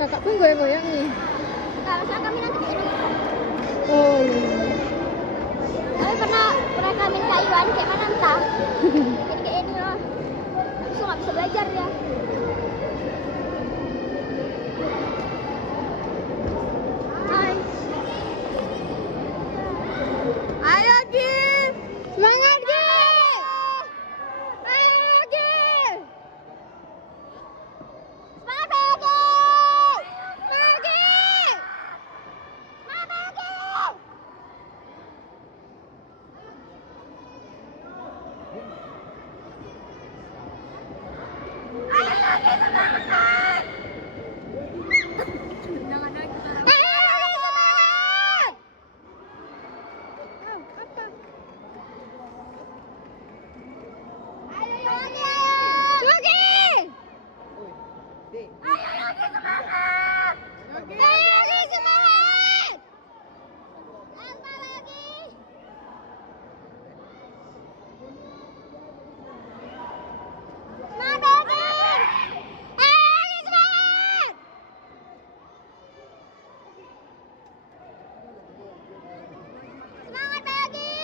Kakak pun goyang-goyang nih. Kalau saya kami nanti ini. Oh iya. Tapi pernah kami kayuan kayak mana entah. Jadi kayak ini loh. Langsung nggak bisa belajar ya. Hai. Ayo Gil, semangat Gil. Ayo Gil. Semangat Gil. Semangat Gil. Semangat Gil. Ayo lagi semangat. Jangan lagi semangat. Ayo lagi. Lagi. Ayo lagi semangat. Ayo lagi semangat. Lama lagi. Semangat lagi. Ayo lagi semangat. Semangat lagi.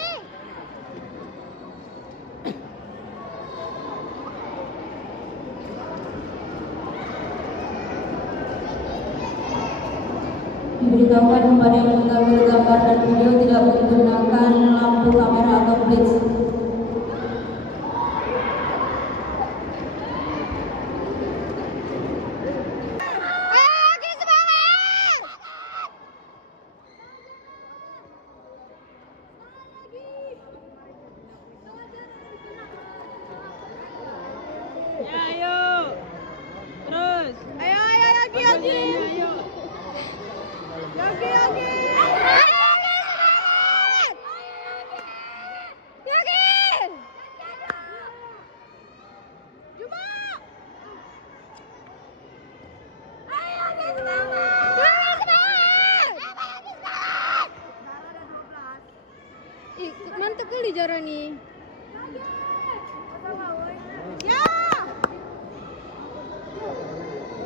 Diberitahukan kepada yang mengambil gambar dan video tidak menggunakan lampu kamera atau blitz. Ayo lagi semangat. Ya, ayo. Terus. Ayo Yogi Yogi. Ayo. Yogi Yogi. Ayo Yogi semangat. Yogi. Cuma. Ayo lagi semangat. Yogi semangat. Lagi semangat. Ih, mantap kali Jarani. Ya.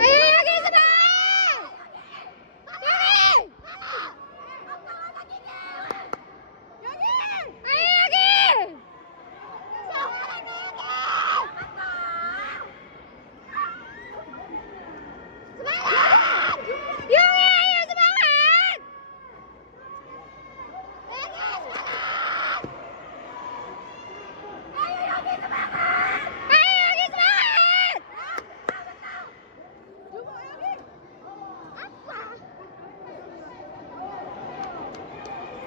Ayo Yogi semangat. Yogi. Yogi. Ayo Yogi. Semangat. Yogi ayo semangat. Ayo lagi semangat. Ayo Yogi semangat.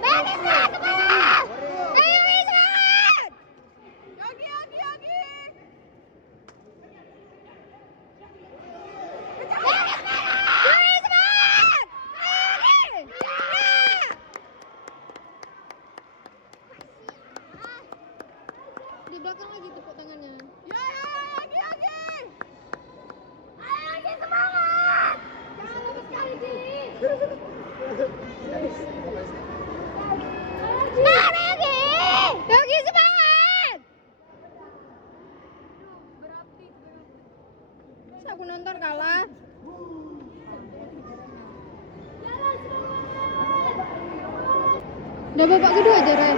Lagi semangat. Ayo Yogi semangat. Yogi Yogi Yogi. Yogi semangat. Ayo Yogi. Ya. Di belakang lagi tepuk tangannya. Ya Yogi Yogi. Ayo lagi semangat. Jangan lupa sekali Ji. Semangat lagi. Yogi semangat. Masa aku nonton kalah? Udah babak kedua aja, Re.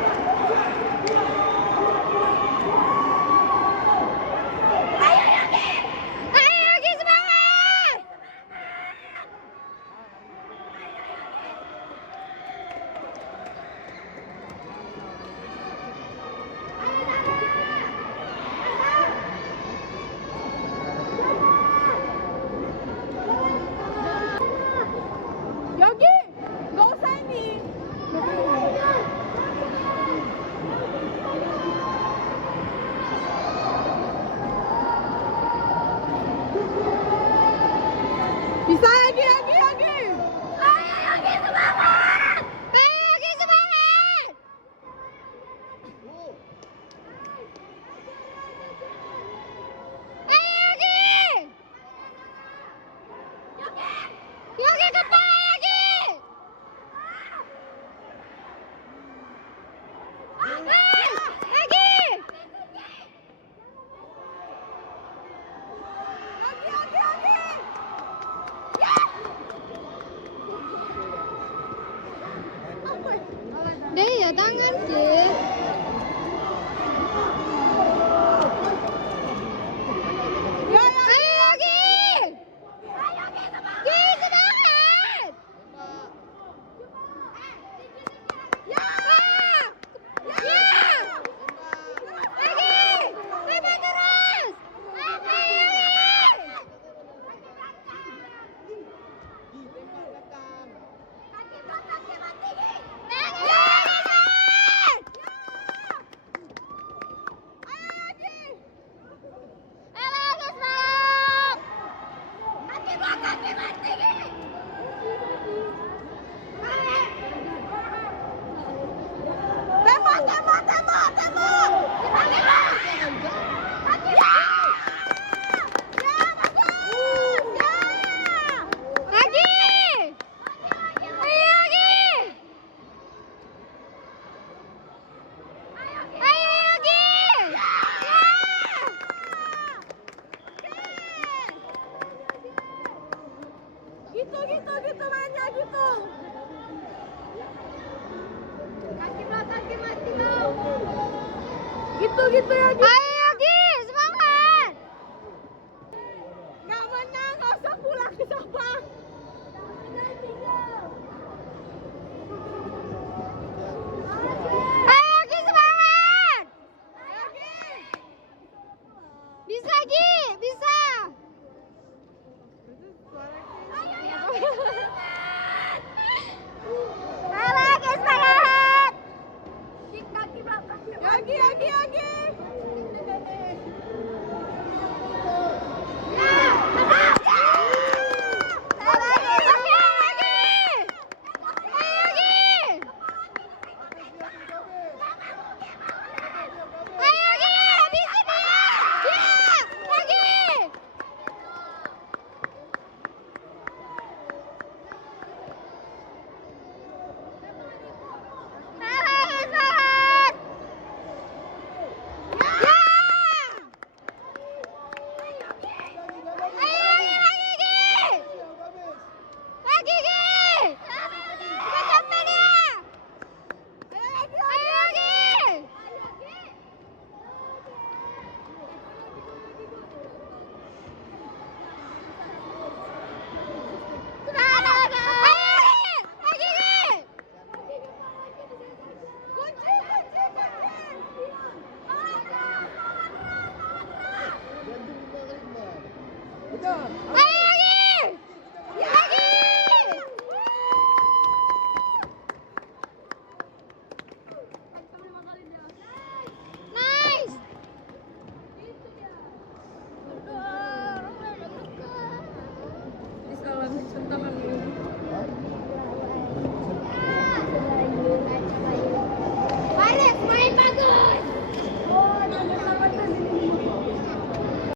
Ayo Yogi semangat. Yogi, nggak usah ini. ya tangan, Ki. Ayo, Ki. Ki, semangat. Ya. Ya. Lagi. Lempar terus. Gitu mainnya gitu. Kaki belakang mati lo. Gitu ya gitu. Ayo Gi, semangat. Gak menang, gak usah pulang ke Sabang. Ayo Gi, semangat. Ayo Gi. Bisa Gi, bisa. Salam,